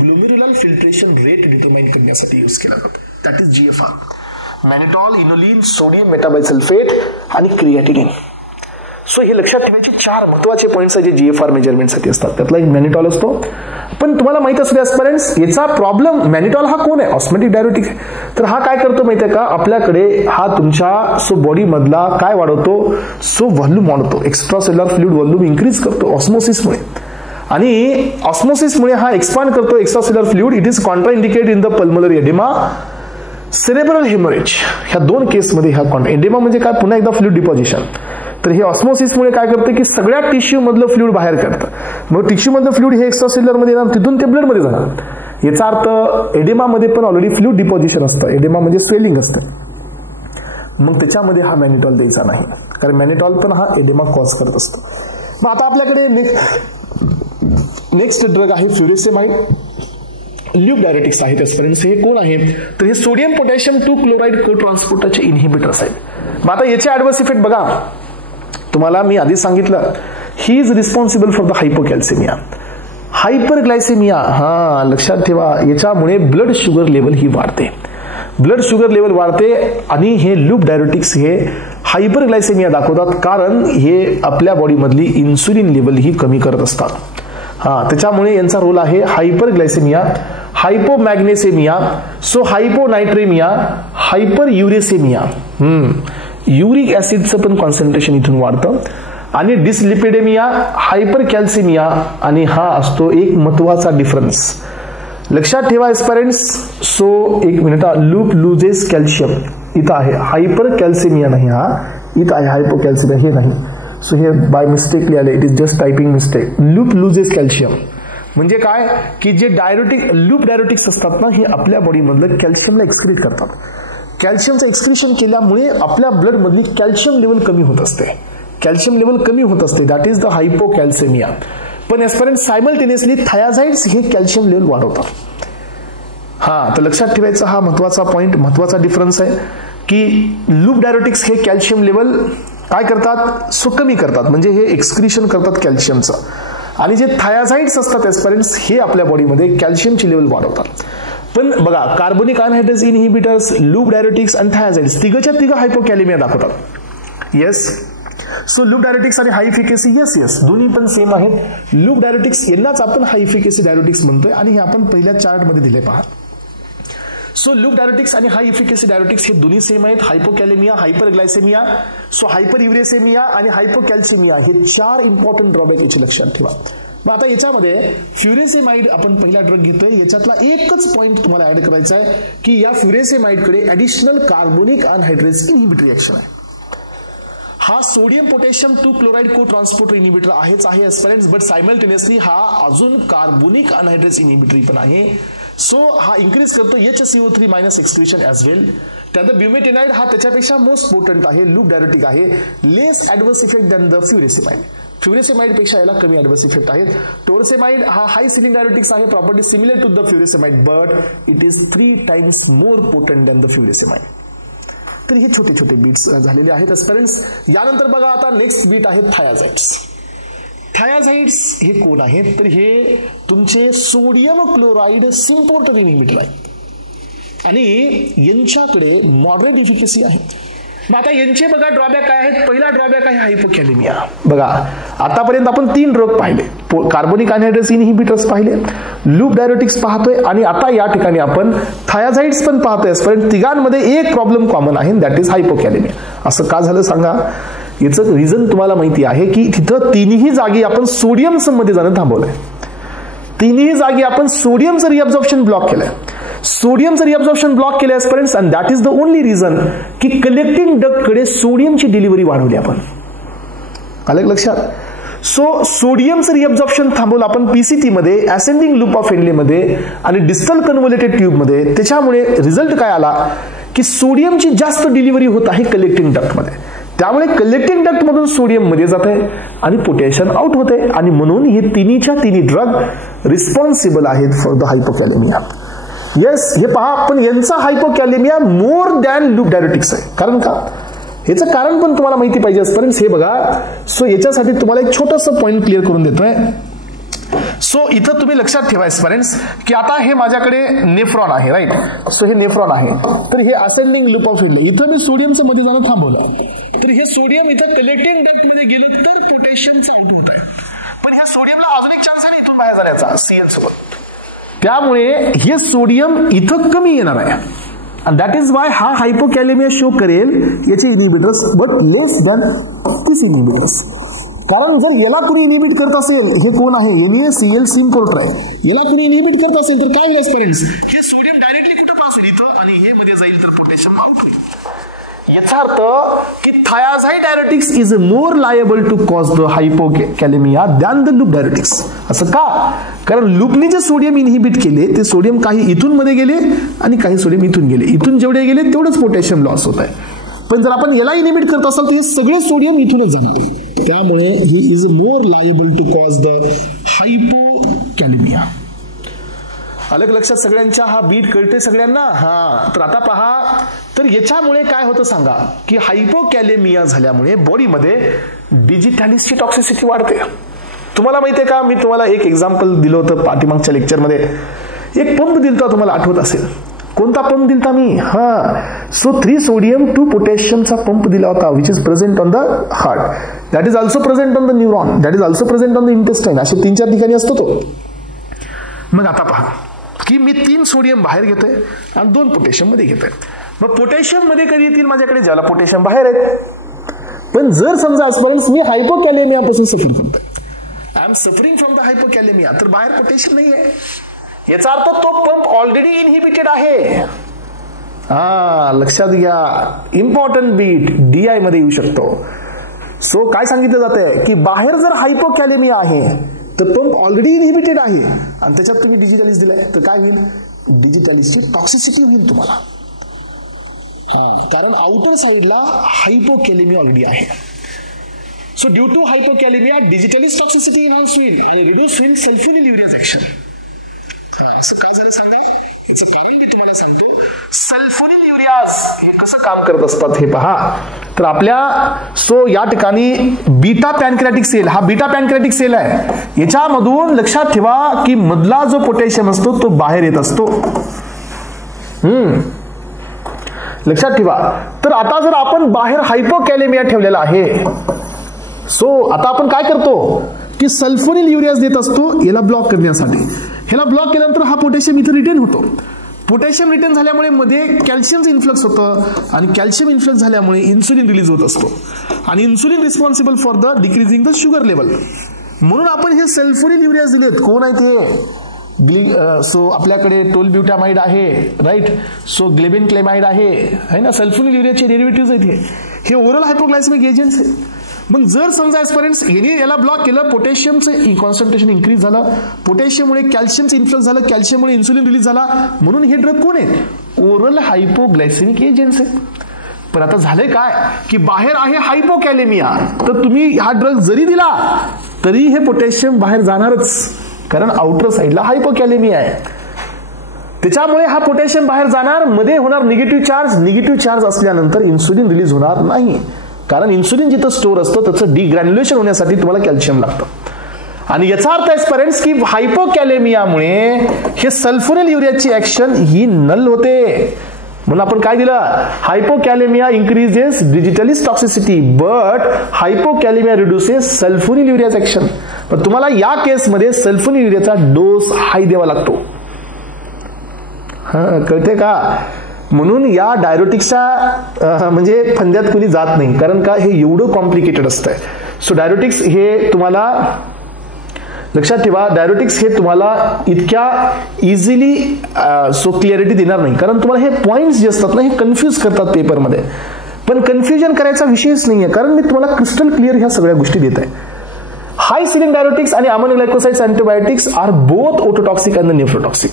ग्लोमेरुलर फिल्ट्रेशन रेट डिटरमाइन करण्यासाठी यूज केला जातो. That is GFR. Mannitol, inulin, sodium metabisulphite आणि क्रिएटिनिन. हे लक्षात ठेवायचे 4 महत्वाचे पॉइंट्स आहेत जे GFR मेजरमेंटसाठी असतात. त्यातला एक मॅनिटॉल असतो. पण तुम्हाला माहित असते एस्पिरन्स याचा प्रॉब्लेम, मॅनिटॉल हा कोण आहे? ऑस्मोटिक डायरेटिक आहे. तर हा काय करतो माहितीये का, आपल्याकडे हा तुमच्या बॉडी मधला काय वाढवतो, व्हॉल्यूम वाढवतो, extra cellular fluid volume increase करतो ऑस्मोसिसमुळे. आणि ऑस्मोसिसमुळे हा एक्सपांड करतो extra cellular fluid. It is contraindicated in the pulmonary oedema, cerebral haemorrhage. ह्या 2 केसमध्ये हा एडेमा म्हणजे काय, पुन्हा एकदा फ्लुइड डिपॉझिशन. तर हे ऑस्मोसिसमुळे काय करतं की सगळ्या टिश्यू मधलं फ्लुइड बाहेर काढतं. मग टिश्यू मधलं फ्लुइड हे एक्स्ट्रा सेल्युलर मध्ये येणार, तिथून ते ब्लड मध्ये जाणार. याचा अर्थ एडेमा मध्ये पण ऑलरेडी फ्लुइड डिपॉझिशन असतं, एडेमा म्हणजे स्वेलिंग असतं. मग त्याच्यामध्ये हा मॅनिटॉल द्यायचा नाही, कारण मॅनिटॉल पण हा एडेमा कॉज करत असतो. मग आता आपल्याकडे नेक्स्ट ड्रग आहे फ्युरेसेमाइड. लूप डायरेटिक्स आहेत एस्पिरन्स. हे कोण आहेत तर हे सोडियम पोटॅशियम 2 क्लोराइड को ट्रान्सपोर्टरचे इनहिबिटर्स आहेत. मग आता याचे ऍडव्हर्स इफेक्ट बघा. तुम्हाला मी आधी सांगितलं he is responsible for the hypocalcaemia, hyperglycaemia. लक्षात ठेवा याच्यामुळे ब्लड शुगर लेवल ही वाढते, ब्लड शुगर लेवल वाढते. आणि हे लूप डायरेटिक्स हे हायपरग्लायसेमिया दाखवतात, कारण हे आपल्या बॉडीमधली इन्सुलिन लेवल ही कमी करत असतात. त्याच्यामुळे यांचा रोल आहे हायपरग्लायसेमिया, हायपोमॅग्नेसेमिया, हायपोनायट्रेमिया, हायपर युरेसेमिया. युरिक ऍसिडचं पण कॉन्सन्ट्रेशन इथून वाढतं. आणि डिसलिपिडेमिया, हायपरकॅल्सिमिया. आणि हा असतो एक महत्वाचा डिफरन्स. लक्षात ठेवा एस्पिरन्ट्स. एक मिनिट, लूप लुजेस कॅल्शियम इथं आहे, हायपरकॅल्सिमिया नाही, हा इथं आहे हायपोकॅल्सिमिया, हे नाही. हे बाय मिस्टेकली आले, it is just typing mistake. Loop loses calcium म्हणजे काय की जे लूप डायरेटिक्स असतात ना, हे आपल्या बॉडीमधलं कॅल्शियमला एक्सक्रीट करतात. कॅल्शियमचं एक्सक्रिशन केल्यामुळे आपल्या ब्लड मधली कॅल्शियम लेवल कमी होत असते, कॅल्शियम लेवल कमी होत असते. That is the hypocalcaemia. पण एस्पिरन्ट सायमल्टेनियसली थायाझाइड्स हे कॅल्शियम लेवल वाढवतात. तर लक्षात ठेवायचा हा महत्वाचा पॉइंट, महत्वाचा डिफरन्स आहे की लूप डायरेटिक्स हे कॅल्शियम लेवल काय करतात, कमी करतात, म्हणजे हे एक्सक्रिशन करतात कॅल्शियमचं. आणि जे थायाझाइड्स असतात एस्पिरन्ट्स हे आपल्या बॉडीमध्ये कॅल्शियमची लेवल वाढवतात. पण बघा carbonic anhydrase inhibitors, loop diuretics आणि थायाझाइड्स तिघच्या हायपोकॅलेमिया दाखवतात. येस. लूप डायरेटिक्स आणि हाय इफिकेसी, येस दोन्ही पण सेम आहेत. लूप डायरेटिक्स यांनाच आपण हाय इफिकेसी डायरेटिक्स म्हणतोय आणि हे आपण पहिल्या चार्ट मध्ये दिले पहा. लूप डायरेटिक्स आणि हाय इफिकेसी डायरेटिक्स हे दोन्ही सेम आहेत. हायपोकॅलेमिया, हायपरग्लायसेमिया, हायपर युरेसेमिया आणि हायपोकॅल्सिमिया हे 4 इम्पॉर्टंट ड्रॉबॅक याची लक्षात ठेवा. मग आता याच्यामध्ये फ्युरेसेमाइड आपण पहिला ड्रग घेतोय. याच्यातला एकच पॉइंट तुम्हाला ऍड करायचा आहे की या फ्युरेसेमाइडकडे additional carbonic anhydrase inhibitor reaction आहे. हा sodium potassium 2 chloride co transporter inhibitor आहेच आहे एस्पिरन्ट्स, बट सायमल्टेनियसली हा अजून कार्बोनिक अनहायड्रेस इनहिबिटर पण आहे. हा इन्क्रीज करतो HCO3 मायनस एक्सक्रिशन ऍज वेल. त्यानंतर ब्युमेटेनाइड हा त्याच्यापेक्षा मोस्ट पोटंट आहे, लूप डायरेटिक आहे, less adverse effect than the furosemide. Furosemide पेक्षा याला कमी ऍडव्हर्स इफेक्ट आहेत. टोरसेमाइड हा हाय सिलिंग डायरेटिक्स आहे, property similar to the furosemide, but it is 3 times more potent than the furosemide. तर हे छोटे छोटे बीट्स झालेले आहेत एस्पिरन्ट्स. यानंतर बघा आता नेक्स्ट बीट आहे थायाझाइड्स. थायाझाइड्स हे कोण आहेत तर हे तुमचे सोडियम क्लोराइड सिम्पोर्टर इनहिबिटर आहे आणि यांच्याकडे मॉडरेट इफिकेसी आहे. मग आता यांचे बघा ड्रॉबॅक काय आहेत. पहिला ड्रॉबॅक आहे हायपोकॅलेमिया. बघा आतापर्यंत आपण 3 ड्रग पाहिले, कार्बोनिक अनहायड्रेस इनहिबिटर्स पाहिले, लूप डायरेटिक्स पाहतोय आणि आता या ठिकाणी आपण थायाझाइड्स पण पाहतोय. पण तिघांमध्ये एक प्रॉब्लेम कॉमन आहे, दॅट इज हायपोकॅलेमिया. असं का झालं सांगा. याचं रिझन तुम्हाला माहिती आहे की तिथं 3ही जागी आपण सोडियमचं मध्ये जाणं थांबवलंय. 3ही जागी आपण सोडियमचं रिअब्झॉर्प्शन ब्लॉक केलंय. सोडियमचं रिअब्झॉर्प्शन ब्लॉक केलं aspirants and that is the only reason की कलेक्टिंग डक्ट कडे सोडियमची डिलिव्हरी वाढवली आपण. आलं लक्षात. सो सोडियमचं रिअब्झॉर्प्शन थांबवलं आपण पीसीटी मध्ये, असेंडिंग लूप ऑफ हेनले मध्ये आणि डिस्टल कन्व्होल्युटेड ट्यूब मध्ये. त्याच्यामुळे रिझल्ट काय आला की सोडियमची जास्त डिलिव्हरी होत आहे कलेक्टिंग डक्ट मध्ये. त्यामुळे कलेक्टिंग डक्ट मधून सोडियम मध्ये जात आहे आणि पोटॅशियम आउट होते. आणि म्हणून हे तिन्हीच्या तिन्ही ड्रग रिस्पॉन्सिबल आहेत फॉर द हायपोकॅलेमिया. येस, हे पहा, पण यांचा हायपोकॅलेमिया मोर दॅन लूप डायरेटिक्स आहे. कारण का? याचं कारण पण तुम्हाला माहिती पाहिजे आजपर्यंत. हे बघा, सो याच्यासाठी तुम्हाला एक छोटंसं पॉइंट क्लिअर करून देतोय. सो इथं तुम्ही लक्षात ठेवा स्टुडंट्स की आता हे माझ्याकडे नेफ्रॉन आहे, राईट. सो हे नेफ्रॉन आहे, तर हे असेंडिंग लूप ऑफ हेनले. इथं मी सोडियमचं मध्ये जाणं थांबवलं, तर हे सोडियम इथं कलेक्टिंग डक्ट मध्ये गेलं तर पोटॅशियमचं आउट होत आहे. पण ह्या सोडियमला अजून एक चान्स आहे इथून बाहेर जाण्याचा सीएल सोबत. त्यामुळे हे सोडियम इथं कमी येणार आहे. And that is why हा हायपोकॅलेमिया शो करेल याचे inhibitors but less than this inhibitors. कारण जर याला कुणी इनिबिट करत असेल, हे कोण आहे, NaCl सिम्पोर्टर आहे, याला कुणी इनिबिट करत असेल तर काय होईल फ्रेंड्स, हे सोडियम डायरेक्टली कुठे पास होईल इथं आणि हे मध्ये जाईल तर पोटॅशियम आउट होईल. याचा अर्थ की thiazide diuretics is more liable to cause the hypokalaemia than the loop diuretics. असं का? कारण लूपने जे सोडियम इनहिबिट केले ते सोडियम काही इथून मध्ये गेले आणि काही सोडियम इथून गेले. इथून जेवढे गेले तेवढंच पोटॅशियम लॉस होत आहे. पण जर आपण याला इनहिबिट करत असाल तर हे सगळे सोडियम इथूनच जाणार. त्यामुळे he is more liable to cause the hypokalaemia. अलग लक्षात सगळ्यांच्या. हा बीट कळते सगळ्यांना. हा, तर आता पहा, तर याच्यामुळे काय होतं सांगा की हायपोकॅलेमिया झाल्यामुळे बॉडीमध्ये डिजिटॅलिसची टॉक्सिसिटी वाढते. तुम्हाला माहितीये का, मी तुम्हाला एक एक्झाम्पल दिलं होतं पाठीमागच्या लेक्चरमध्ये. एक पंप दिलता, तुम्हाला आठवत असेल. कोणता पंप दिलता मी? हा, सो 3 सोडियम 2 पोटॅशियमचा पंप दिला होता, which is present on the heart, that is also present on the neuron, that is also present on the intestine. असे 3-4 ठिकाणी असतो तो. मग आता पहा की मी 3 सोडियम बाहेर घेतोय आणि 2 पोटॅशियम मध्ये घेतोय. मग पोटॅशियम मध्ये कधी येतील माझ्याकडे, ज्याला पोटॅशियम बाहेर आहे. पण जर समजा आजपर्यंत मी हायपोकॅलेमिया पासून सफर करतोय, I am suffering from the hypokalaemia, तर बाहेर पोटॅशियम नाही आहे. याचा अर्थ तो पंप ऑलरेडी इनहिबिटेड आहे. हा, लक्षात घ्या, इम्पॉर्टंट बीट DI मध्ये येऊ शकतो. सो काय सांगितलं जातंय की बाहेर जर हायपोकॅलेमिया आहे तर पंप ऑलरेडी इनहिबिटेड आहे आणि त्याच्यात तुम्ही डिजिटॅलिस दिलाय तर काय होईल, डिजिटॅलिसची टॉक्सिसिटी होईल तुम्हाला. कारण आउटर साइडला हायपोकॅलेमिया ऑलरेडी आहे. So due to hypokalaemia digitalis toxicity enhance होईल आणि रिड्यूस होईल सल्फोनिलुरियाज ऍक्शन. असं का झालं सांगा, याचं कारण मी तुम्हाला सांगतो. सल्फोनिलुरियाज हे कसं काम करत असतात हे पहा. तर आपल्या सो या ठिकाणी बीटा पॅनक्रियाटिक सेल, हा बीटा पॅनक्रियाटिक सेल आहे. याच्यामधून लक्षात ठेवा की मधला जो पोटॅशियम असतो तो बाहेर येत असतो. लक्षात ठेवा. तर आता जर आपण बाहेर हायपोकॅलेमिया ठेवलेला आहे, सो आता आपण काय करतो की सल्फोनिलुरियाज देत असतो याला ब्लॉक करण्यासाठी. ह्याला ब्लॉक केल्यानंतर हा पोटॅशियम इथे रिटेन होतो. पोटॅशियम रिटेन झाल्यामुळे मध्ये कॅल्शियमचं इन्फ्लक्स होतं आणि कॅल्शियम इन्फ्लक्स झाल्यामुळे इन्सुलिन रिलीज होत असतो आणि insulin responsible for the decreasing the sugar level. म्हणून आपण हे सल्फोनिलुरियाज दिलेत. कोण आहे ते? सो आपल्याकडे टोलब्युटामाइड आहे, राईट. सो ग्लेबेनक्लेमाइड आहे ना. सल्फोनिलुरियाचे डेरिव्हेटिव्ह आहेत हे ओरल हायपोग्लायसेमिक एजंट्स आहेत. मग जर समजा एस्परेंट्स याला ब्लॉक केलं, पोटॅशियमचं कॉन्सन्ट्रेशन इन्क्रीज झालं, पोटॅशियममुळे कॅल्शियमचं इन्फ्लक्स झालं, कॅल्शियममुळे इन्सुलिन रिलीज झाला, म्हणून हे ड्रग कोण आहेत? ओरल हायपोग्लायसेमिक एजंट्स आहेत. पण आता झालंय काय की बाहेर आहे हायपोकॅलेमिया, तर तुम्ही हा ड्रग जरी दिला तरी हे पोटॅशियम बाहेर जाणारच, कारण आउटर साइडला हायपोकॅलेमिया आहे. त्याच्यामुळे हा पोटॅशियम बाहेर जाणार, मध्ये होणार निगेटिव्ह चार्ज. निगेटिव्ह चार्ज असल्यानंतर इन्सुलिन रिलीज होणार नाही, कारण इन्सुलिन जिथं स्टोअर असतं त्याचं डिग्रॅन्युलेशन होण्यासाठी तुम्हाला कॅल्शियम लागतं. आणि याचा अर्थ एस्परेंट्स की हायपोकॅलेमियामुळे हे सल्फोनिलुरियाची ऍक्शन ही नल होते. म्हणून आपण काय दिलं, hypokalaemia increases digitalis toxicity but hypokalaemia reduces sulphonylureas action. पण तुम्हाला या केसमध्ये सल्फोनिलुरियाचा डोस हाय द्यावा लागतो. कळते का? म्हणून या डायरेटिक्सच्या म्हणजे फंद्यात कुणी जात नाही, कारण का हे एवढं कॉम्प्लिकेटेड असतंय. सो डायरेटिक्स हे तुम्हाला लक्षात ठेवा, डायरेटिक्स हे तुम्हाला इतक्या इझिली सो क्लिअरिटी देणार नाही, कारण तुम्हाला हे पॉइंट्स जे असतात ना हे कन्फ्युज करतात पेपरमध्ये. पण कन्फ्युजन करायचा विषयच नाहीये, कारण मी तुम्हाला क्रिस्टल क्लिअर ह्या सगळ्या गोष्टी देत आहे. हाय सिलिंग डायरेटिक्स आणि ammonium glycosides antibiotics are both ototoxic and nephrotoxic.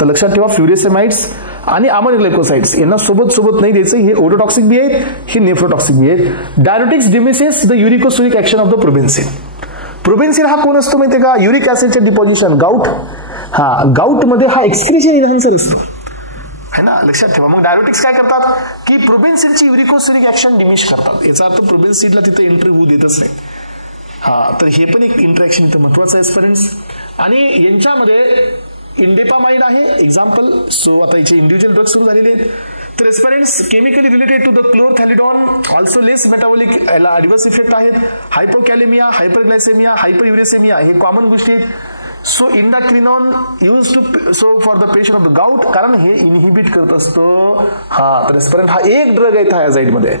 तर लक्षात ठेवा, फ्युरेसेमाइड्स आणि अमोनियम ग्लायकोसाइड्स यांना सोबत नाही द्यायचं. हे ओटोटॉक्सिक बी आहेत, हे नेफ्रोटॉक्सिक बी आहेत. Diuretics diminishes the uricosuric action of the probenecid. Probenecid हा कोण असतो माहितीये का? युरिक ऍसिडचे डिपॉझिशन, गाऊट. गाऊट मध्ये हा एक्सक्रिशन इन्हान्सर असतो, है ना, लक्षात ठेवा. मग डायरेटिक्स काय करतात की प्रोबेन्सिनची युरिकोसुरिक ऍक्शन डिमिश करतात. याचा अर्थ प्रोबेन्सिनला तिथे एंट्री होऊ देतच नाही. तर हे पण एक इंटरॅक्शन इथं महत्वाचं आहे स्टुडंट्स. आणि यांच्यामध्ये इंडेपामाइड आहे एक्झाम्पल. सो आता याचे इंडिव्हिज्युअल ड्रग सुरू झालेले आहेत. तर aspirants chemically related to the chlorthalidone, also less metabolic adverse effect आहेत. हायपोकॅलेमिया, हायपरग्लायसेमिया, हायपरयुरेसेमिया हे कॉमन गोष्टी आहेत. So indacrinone use to so for the patient of the gout, कारण हे इनहिबिट करत असतो. तर एस्पेरेंट हा एक ड्रग आहे थायाझाइड मध्ये,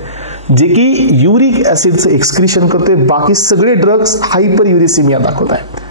जे की युरिक ऍसिडचं एक्सक्रिशन करते. बाकी सगळे ड्रग्स हायपरयुरेसेमिया दाखवत आहे.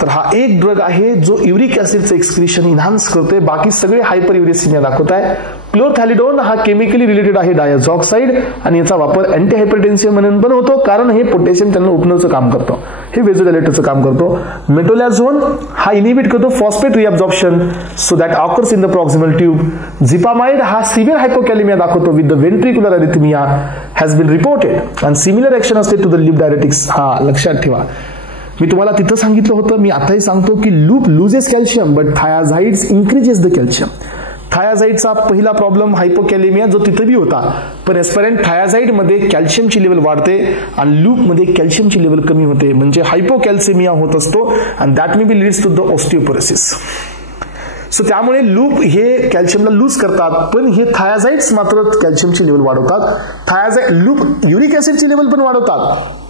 तर हा एक ड्रग आहे जो युरिक ऍसिडचं एक्सक्रिशन इन्हान्स करतोय, बाकी सगळे हायपरयुरेसिमिया दाखवत आहे. क्लोरथॅलिडोन हा केमिकली रिलेटेड आहे डायझॉक्साइड, आणि याचा वापर अँटी हायपरटेन्सिव्ह म्हणून पण होतो, कारण हे पोटॅशियम त्यांना ओपनरचं काम करतो, हे वेझोडायलेटरचं काम करतो. मेटोलॅझोन हा इनिबिट करतो phosphate reabsorption, so that occurs in the proximal tube. Xipamide हा सिव्हिअर हायपोकॅलेमिया दाखवतो with the ventricular arrhythmia has been reported, आणि सिमिलर ऍक्शन असते टू द लिप डायरेटिक्स. लक्षात ठेवा, मी तुम्हाला तिथं सांगितलं होतं, मी आताही सांगतो की loop loses calcium but thiazides increases the calcium. थायाझाइडचा पहिला प्रॉब्लेम हायपोकॅलेमिया, जो तिथं बी होता, पण एस्पेरेंट थायाझाइड मध्ये कॅल्शियमची लेवल वाढते आणि लूप मध्ये कॅल्शियमची लेवल कमी होते, म्हणजे हायपोकॅल्सेमिया होत असतो, and that may be leads to the osteoporosis. So त्यामुळे लूप हे कॅल्शियमला लूज करतात, पण हे थायाझाइड्स मात्र कॅल्शियमची लेवल वाढवतात. थायाझाइड लूप युरिक ऍसिडची लेवल पण वाढवतात,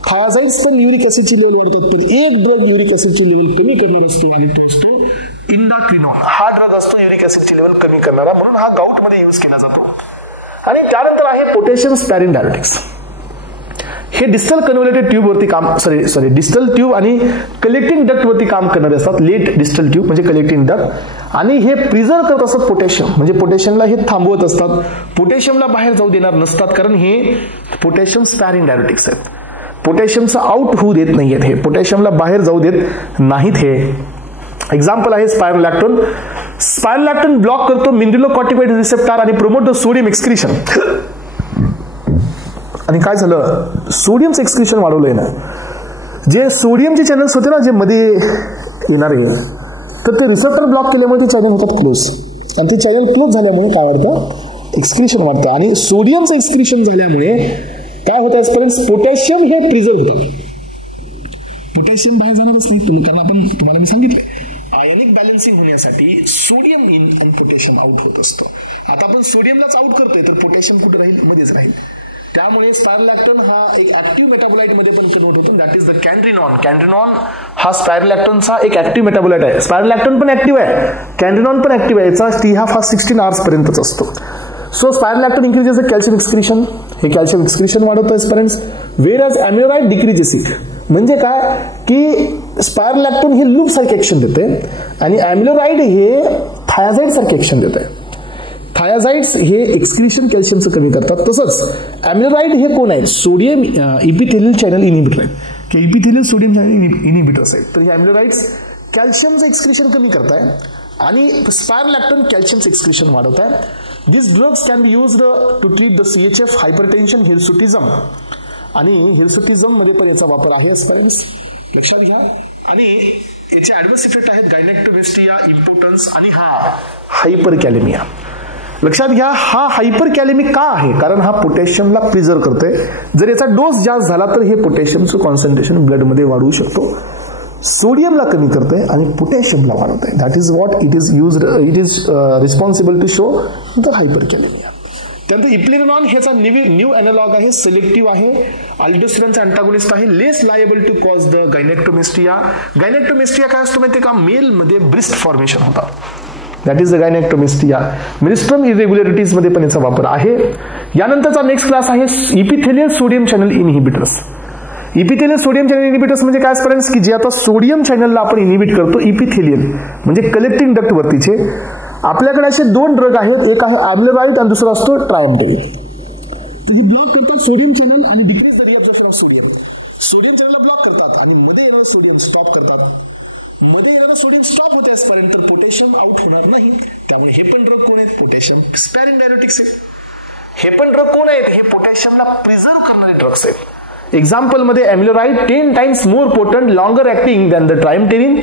थायाझाइड्स पण युरिक ऍसिडची लेवल वाढवतात. पण एक ड्रग युरिक ऍसिडची लेवल कमी करणार असतो, आणि तो असतो इंडाक्रिनॉन. हा ड्रग असतो युरिक ऍसिडची लेवल कमी करणारा, म्हणून हा गाऊट मध्ये यूज केला जातो. आणि त्यानंतर आहे पोटॅशियम स्पॅरिंग डायरेटिक्स. हे डिस्टल कन्व्हर्टेड ट्यूब वरती काम सॉरी डिस्टल ट्यूब आणि कलेक्टिंग डक्ट वरती काम करणारे असतात. लेट डिस्टल ट्यूब म्हणजे कलेक्टिंग डक्ट, आणि हे प्रिझर्व करत असतात पोटॅशियम, म्हणजे पोटॅशियमला हे थांबवत असतात, पोटॅशियमला बाहेर जाऊ देणार नसतात, कारण हे पोटॅशियम स्पॅरिंग डायरेटिक्स आहेत. पोटॅशियमचं आउट होऊ देत नाहीयेत, हे पोटॅशियमला बाहेर जाऊ देत नाहीत. हे एक्झाम्पल आहे स्पायरोलॅक्टोन. स्पायरोलॅक्टोन ब्लॉक करतो मिनरलोकॉर्टिकॉइड रिसेप्टर आणि प्रोमोट द सोडियम एक्सक्रिशन. आणि काय झालं, सोडियमचं एक्सक्रिशन वाढवलंय ना, जे सोडियमचे चॅनल्स होते ना जे मध्ये येणारे, तर ते रिसेप्टर ब्लॉक केल्यामुळे ते चॅनल होतात क्लोज, आणि ते चॅनल क्लोज झाल्यामुळे काय वाढतं, एक्सक्रिशन वाढतं. आणि सोडियमचं एक्सक्रिशन झाल्यामुळे काय होतं, एस्पेरेंट्स पोटॅशियम हे प्रिझर्व होतं. पोटॅशियम बाहेर जाणारच नाही, कारण आपण तुम्हाला मी सांगितले आयनिक बॅलन्सिंग होण्यासाठी सोडियम इन आणि पोटॅशियम आउट होत असतो. आता आपण सोडियमलाच आउट करतोय, तर पोटॅशियम कुठे राहील, मध्येच राहील. त्यामुळे स्पायरोलॅक्टोन हा एक ऍक्टिव्ह मेटाबोलाइट मध्ये पण कन्वर्ट होतो, दॅट इज द कॅन्ड्रिनॉन. कॅन्ड्रिनॉन हा स्पायरोलॅक्टोनचा एक ऍक्टिव्ह मेटाबोलाइट आहे. स्पायरोलॅक्टोन पण ऍक्टिव्ह आहे, कॅन्ड्रिनॉन पण ऍक्टिव्ह आहे. याचा T1/2 16 hours पर्यंतच असतो. So spironolactone increases the calcium excretion, हे कॅल्शियम एक्सक्रिशन वाढवतं aspirants. Whereas amiloride decreases it, म्हणजे काय की स्पायरोलॅक्टोन हे लूप सारखी ऍक्शन देते, आणि अॅम्युलोराइड हे थायाझाइड सारखी ऍक्शन देते. थायाझाइड्स हे एक्सक्रिशन कॅल्शियमचं कमी करतात. तसंच अॅम्युलोराइड हे कोण आहेत, सोडियम इपिथेलियल चॅनल इनिबिटर आहेत, की इपिथेलियल सोडियम चॅनल इनिबिटर्स आहेत. तर हे अॅम्युलोराइड्स कॅल्शियमचं एक्सक्रिशन कमी करताय, आणि स्पायरोलॅक्टोन कॅल्शियमचं एक्सक्रिशन वाढवत आहे. These drugs can be used to treat the CHF, hypertension, hirsutism, आणि हिर्सुटिझम मध्ये पण याचा वापर आहे स्टुडंट्स, लक्षात घ्या. आणि याचे ऍडव्हर्स इफेक्ट आहेत गायनेक्टोमेस्टिया, इम्पोर्टन्स, आणि हा हायपरकॅलेमिया. लक्षात घ्या, हा हायपरकॅलेमिक का आहे, कारण हा पोटॅशियमला प्रिझर्व करतोय. जर याचा डोस जास्त झाला तर हे पोटॅशियमचं कॉन्सन्ट्रेशन ब्लडमध्ये वाढवू शकतो, सोडियमला कमी करतोय आणि पोटॅशियमला वाढवतोय. That is what it is used, it is responsible to show the hyperkalaemia. त्यानंतर इप्लिनॉन ह्याचा न्यू अॅनालॉग आहे, सिलेक्टिव्ह आहे, अल्डोस्टेरॉनचा अँटागोनिस्ट आहे, लेस लायबल टू कॉज द गायनेक्टोमेस्टिया. गायनेक्टोमेस्टिया काय असतो माहिती का, मेलमध्ये ब्रिस्ट फॉर्मेशन होतात, दॅट इज द गायनेक्टोमेस्टिया. मेनिस्ट्रम इरेग्युलरिटीज मध्ये पण याचा वापर आहे. यानंतरचा नेक्स्ट क्लास आहे epithelial sodium channel inhibitors. Epithelial sodium channel inhibitors म्हणजे काय स्टुडंट्स, की जे आता सोडियम चॅनलला आपण इनहिबिट करतो, इपिथेलियल म्हणजे कलेक्टिंग डक्ट वरतीचे, आपल्याकडे असे दोन ड्रग आहेत, एक आहे ॲम्लेरॉइड आणि दुसरा असतो ट्रायमटेरिन. हे ब्लॉक करतात सोडियम चॅनल आणि decrease the reabsorption of sodium. Sodium चॅनलला ब्लॉक करतात आणि मध्ये येणारं सोडियम स्टॉप करतात. मध्ये येणारं सोडियम स्टॉप होते आजपर्यंत पोटॅशियम आउट होणार नाही. त्यामुळे हे पण ड्रग कोण आहेत? पोटॅशियम स्पॅरिंग डायरेटिक्स आहेत. हे पण ड्रग कोण आहेत? हे पोटॅशियमला प्रिझर्व करणारे ड्रग्स आहेत. एक्झाम्पल मध्ये ॲम्लेरॉइड 10 times more potent, longer acting than the triamterene,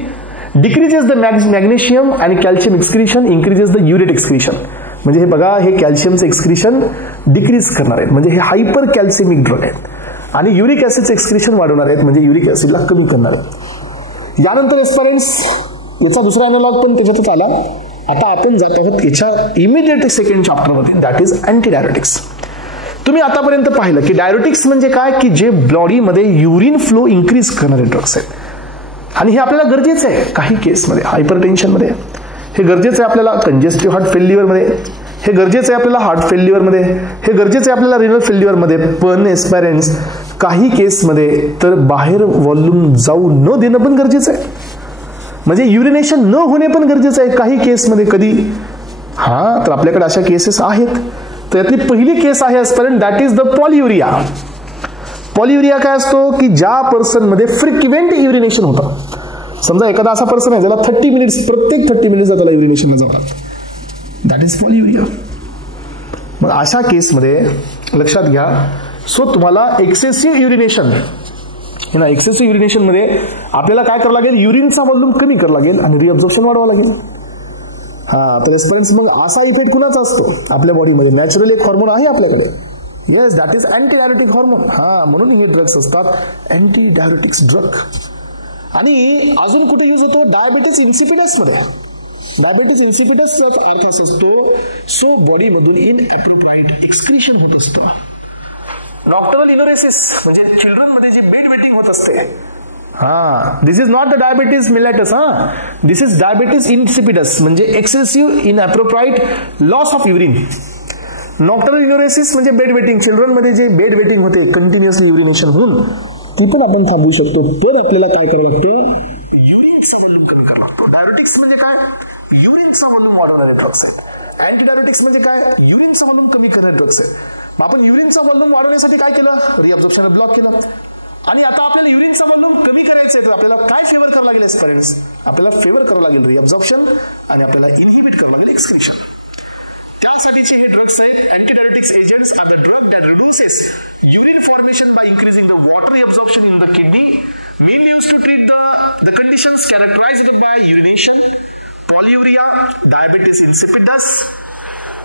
decreases the magnesium and calcium excretion, increases the urate excretion. म्हणजे हे बघा, हे कॅल्शियमचं एक्सक्रिशन डिक्रीज करणार आहेत, म्हणजे हे हायपर कॅल्सिमिक ड्रग आहेत. आणि युरिक ऍसिडचं एक्सक्रिशन वाढवणार आहेत, म्हणजे युरिक ऍसिडला कमी करणार आहेत. यानंतर एस्परेन्स, याचा दुसरा अॅनालॉग पण त्याच्यातच आला. आता आपण जात आहोत याच्या इमिडिएट सेकंड चॅप्टरमध्ये, दॅट इज अँटी डायरेटिक्स. तुम्ही आतापर्यंत पाहिलं की डायरेटिक्स म्हणजे काय, की जे बॉडीमध्ये युरिन फ्लो इन्क्रीज करणारे ड्रग्स आहेत. आणि हे आपल्याला गरजेचं आहे काही केसमध्ये, हायपरटेन्शनमध्ये हे गरजेचं आहे, आपल्याला कंजेस्टिव्ह हार्ट फेल्युअरमध्ये हे गरजेचं आहे, आपल्याला हार्ट फेल्युअरमध्ये हे गरजेचं आहे, आपल्याला रिनल फेल्युअरमध्ये. पण एस्पॅरेन्स काही केसमध्ये तर बाहेर व्हॉल्यूम जाऊ न देणं पण गरजेचं आहे, म्हणजे युरिनेशन न होणे पण गरजेचं आहे काही केसमध्ये. कधी तर आपल्याकडे अशा केसेस आहेत. तर यातली पहिली केस आहे एस्पॅरेंट, दॅट इज द पॉलियुरिया. पॉलियुरिया काय असतो, की ज्या पर्सन मध्ये फ्रिक्वेंट युरिनेशन होतं. समजा एखादा असा पर्सन आहे ज्याला 30 मिनिट्स, प्रत्येक 30 मिनिट्स त्याला युरिनेशनला जावं लागतं, दॅट इज पॉलियुरिया. मग अशा केसमध्ये लक्षात घ्या, सो तुम्हाला एक्सेसिव्ह युरिनेशन हे ना, एक्सेसिव्ह युरिनेशन मध्ये आपल्याला काय करावं लागेल, युरिनचा व्हॉल्यूम कमी करावं लागेल आणि रिअब्झॉर्प्शन वाढवावं लागेल. तर एस्परेन्स मग असा इफेक्ट कुणाचा असतो आपल्या बॉडीमध्ये? नॅचरली एक हॉर्मोन आहे आपल्याकडे, yes, that is anti diuretic hormone. म्हणून हे ड्रग्स असतात अँटी डायरेटिक्स ड्रग. आणि अजून कुठे यूज होतो? डायबिटीस इन्सिपिडस मध्ये. डायबिटीस इन्सिपिडसचा अर्थ असा असतो, सो बॉडीमधून इनअप्रोप्राइट एक्सक्रीशन होत असतं. नॉक्टर्नल इनोरेसिस म्हणजे चिल्ड्रन मध्ये जी बेड वेटिंग होत असते. This is not the diabetes mellitus. This is diabetes insipidus म्हणजे excessive inappropriate loss of urine. Nocturnal enuresis म्हणजे बेड वेटिंग, चिल्ड्रन मध्ये जे बेड वेटिंग होते कंटिन्युअसली युरिनेशन होऊन, ती पण आपण थांबवू शकतो. पण आपल्याला काय करावं लागतं, युरिनचा व्हॉल्यूम कमी करावा लागतो. डायरेटिक्स म्हणजे काय, युरिनचा व्हॉल्यूम वाढवणारे ड्रग्स आहेत. अँटी डायरेटिक्स म्हणजे काय, युरिनचा व्हॉल्यूम कमी करणारे ड्रग्स आहेत. मग आपण युरिनचा व्हॉल्यूम वाढवण्यासाठी काय केलं, रिअब्झॉर्प्शनला ब्लॉक केलं. आणि आता आपल्याला युरिनचा व्हॉल्यूम कमी करायचं आहे, तर आपल्याला काय फेवर करावं लागेल एस्परेन्स? आपल्याला फेवर करावं लागेल रिअब्झॉर्प्शन आणि आपल्याला इनहिबिट करावं लागेल एक्सक्रीशन. त्यासाठीचे हे ड्रग्स आहेत. Anti diuretics agents are the drug that reduces urine formation by increasing the water reabsorption in the kidney, mainly used to treat the conditions characterised by urination, polyuria, diabetes insipidus.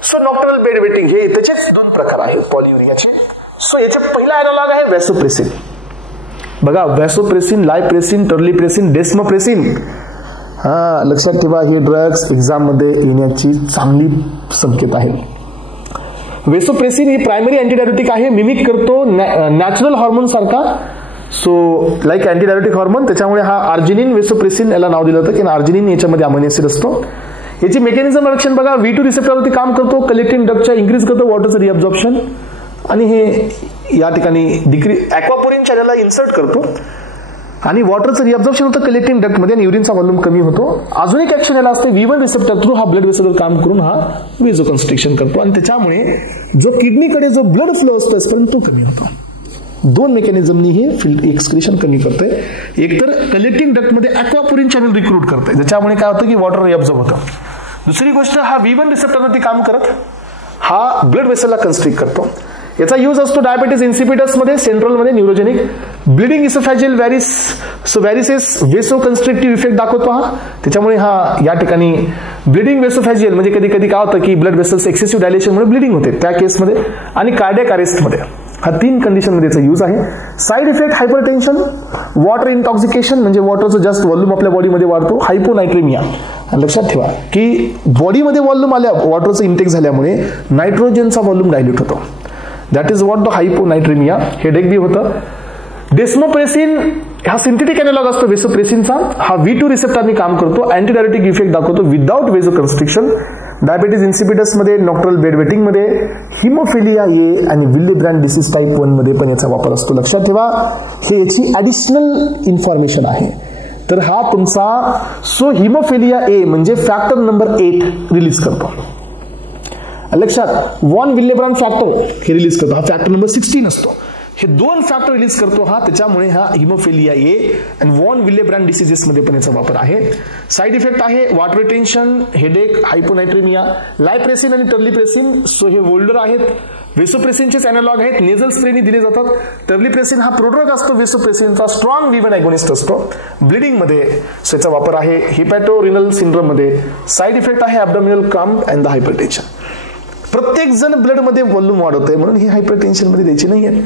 So nocturnal bed wetting हे त्याचेच दोन प्रकार आहेत पॉलियुरियाचे. सो याचे पहिला एनालॉग आहे वॅसोप्रेसिन. बघा, वॅसोप्रेसिन, लायप्रेसिन, टर्लीप्रेसिन, डेस्मोप्रेसिन. लक्षात ठेवा, हे ड्रग्स एक्झाम मध्ये येण्याची चांगली संकेत आहे. वेसोप्रेसिन ही प्रायमरी अँटीडायरेटिक आहे, मिमिक करतो नॅचरल हॉर्मोन सारखा. सो लाईक अँटीडायरेटिक हॉर्मोन, त्याच्यामुळे हा आर्जिनिन वेसोप्रेसिन याला नाव दिलं होतं, की आर्जिनिन याच्यामध्ये अमिनो ऍसिड असतो. याची मेकॅनिझम लक्षण बघा, V2 रिसेप्टरवरती काम करतो, कलेक्टिंग डक्टच्या इन्क्रीज करतो वॉटरचं रिअब्झॉर्प्शन, आणि हे या ठिकाणी ॲक्वापोरिन चॅनलला इन्सर्ट करतो आणि वॉटरचं रिअब्झॉर्प्शन होतं कलेक्टिंग डक्टमध्ये आणि युरिनचा व्हॉल्यूम कमी होतो. अजून एक ऍक्शन याला असते, V1 रिसेप्टर थ्रू हा ब्लड वेसलवर काम करून हा वेझोकन्स्ट्रिक्शन करतो आणि त्याच्यामुळे जो किडनीकडे जो ब्लड फ्लो असतो आजपर्यंत तो कमी होतो. दोन मेकॅनिझमनी हे एक्सक्रीशन कमी करते. एक तर कलेक्टिंग डक्टमध्ये ॲक्वापोरिन चॅनल रिक्रूट करते, ज्याच्यामुळे काय होतं की वॉटर रिअब्झॉर्ब होतं. दुसरी गोष्ट, हा V1 रिसेप्टरवरती काम करत हा ब्लड वेसलला कन्स्ट्रिक्ट करतो. याचा यूज असतो डायबिटीस इन्सिपिडस मध्ये, सेंट्रल मध्ये न्यूरोजेनिक, ब्लिडिंग इसोफॅजियल व्हॅरिसेस वेसो कन्स्ट्रिक्टिव्ह इफेक्ट दाखवतो हा. त्याच्यामुळे हा या ठिकाणी ब्लिडिंग वेसोफॅजियल म्हणजे कधी कधी काय होतं की ब्लड वेसल्स एक्सेसिव्ह डायलेशनमुळे ब्लिडिंग होते त्या केसमध्ये, आणि कार्डियक अरेस्टमध्ये. हा 3 कंडिशनमध्ये याचा यूज आहे. Side effect hypertension, water intoxication म्हणजे वॉटरचं जास्त व्हॉल्यूम आपल्या बॉडीमध्ये वाढतो, हायपोनायट्रेमिया. लक्षात ठेवा की बॉडीमध्ये व्हॉल्यूम आल्या, वॉटरचं इंटेक झाल्यामुळे नायट्रोजनचा व्हॉल्यूम डायल्यूट होतो. That is what the hyponatremia. Headache बी होतं. डेस्मोप्रेसिन हा सिंथेटिक एनालॉग असतो वेसोप्रेसिनचा. हा V2 रिसेप्टरनी काम करतो, अँटीडायरेटिक इफेक्ट दाखवतो विदाउट वेझोकन्स्ट्रिक्शन. डायबिटीस इन्सिपिडस मध्ये, नॉक्टर्नल बेड वेटिंग मध्ये, हिमोफिलिया ए आणि विल्ली ब्रँड डिसीज टाईप 1 मध्ये पण याचा वापर असतो. लक्षात ठेवा, हे याची ऍडिशनल इन्फॉर्मेशन आहे. तर हा तुमचा सो हिमोफिलिया ए म्हणजे फॅक्टर नंबर 8 रिलीज करतो. लक्षात, वॉन विल्लेब्रॉड फॅक्टर हे रिलीज करतो, हा फॅक्टर नंबर 16 असतो. हे 2 फॅक्टर रिलीज करतो हा, त्याच्यामुळे हा हिमोफिलिया ए आणि वॉन विल्लेब्रॉड डिसीजेस मध्ये पण याचा वापर आहे. साइड इफेक्ट आहे वॉटर रिटेन्शन, हेडेक, हायपोनायट्रेमिया, लायप्रेसिन आणि टर्लीप्रेसिन. सो हे वोल्डर आहेत, वेसोप्रेसिनचे अॅनालॉग आहेत, नेझल स्प्रेनी दिले जातात. टर्लीप्रेसिन हा प्रोड्रग असतो वेसोप्रेसिनचा, स्ट्रॉंग व्ही1 अगोनिस्ट असतो. ब्लिडिंग मध्ये याचा वापर आहे. हिपॅटोरिनल सिंड्रोम मध्ये साइड इफेक्ट आहे ॲब्डोमिनल क्रॅम्प अँड द हायपरटेन्शन. प्रत्येक जण ब्लड मध्ये व्हॉल्यूम वाढवतोय म्हणून हे हायपरटेन्शन मध्ये द्यायचे नाहीये.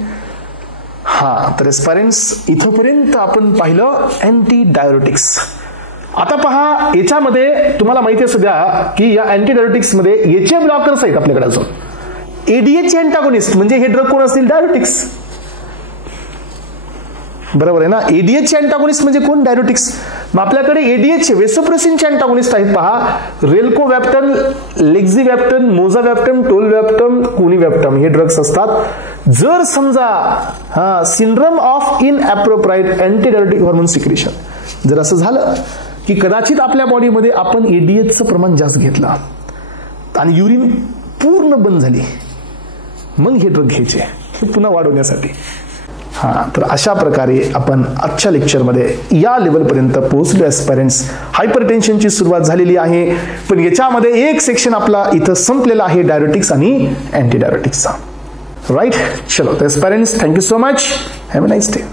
हा, तर एस्पायरंट्स इथपर्यंत आपण पाहिलं अँटी डायरेटिक्स. आता पहा, याच्यामध्ये तुम्हाला माहिती असू द्या की या अँटी डायरेटिक्स मध्ये याचे ब्लॉकर्स आहेत आपल्याकडे. अजून एडीएचचे अँटागोनिस्ट म्हणजे हे ड्रग कोण असतील? डायरेटिक्स. बरोबर आहे ना, एडीएचचे अँटागोनिस्ट म्हणजे कोण? डायरेटिक्स. मग आपल्याकडे एडीएचचे वेसोप्रेसिनचे अँटागोनिस्ट आहेत पहा, रेल्कोवॅप्टन, लेक्झिवॅप्टन, मोझावॅप्टन, टोलवॅप्टन, कोनिवॅप्टन हे ड्रग्स असतात. जर समजा syndrome of inappropriate anti diuretic hormone secretion जर असं झालं की कदाचित आपल्या बॉडीमध्ये आपण एडीएचचं प्रमाण जास्त घेतलं आणि युरिन पूर्ण बंद झाली, मग हे ड्रग घ्यायचे पुन्हा वाढवण्यासाठी. तर अशा प्रकारे आपण आजच्या लेक्चरमध्ये या लेवलपर्यंत पोहोचलो. एस्पायरंट्स, हायपरटेन्शनची सुरुवात झालेली आहे, पण याच्यामध्ये एक सेक्शन आपला इथं संपलेला आहे डायरेटिक्स आणि अँटी डायरेटिक्सचा. राईट, चलो. Aspirants, thank you so much. Have a nice day.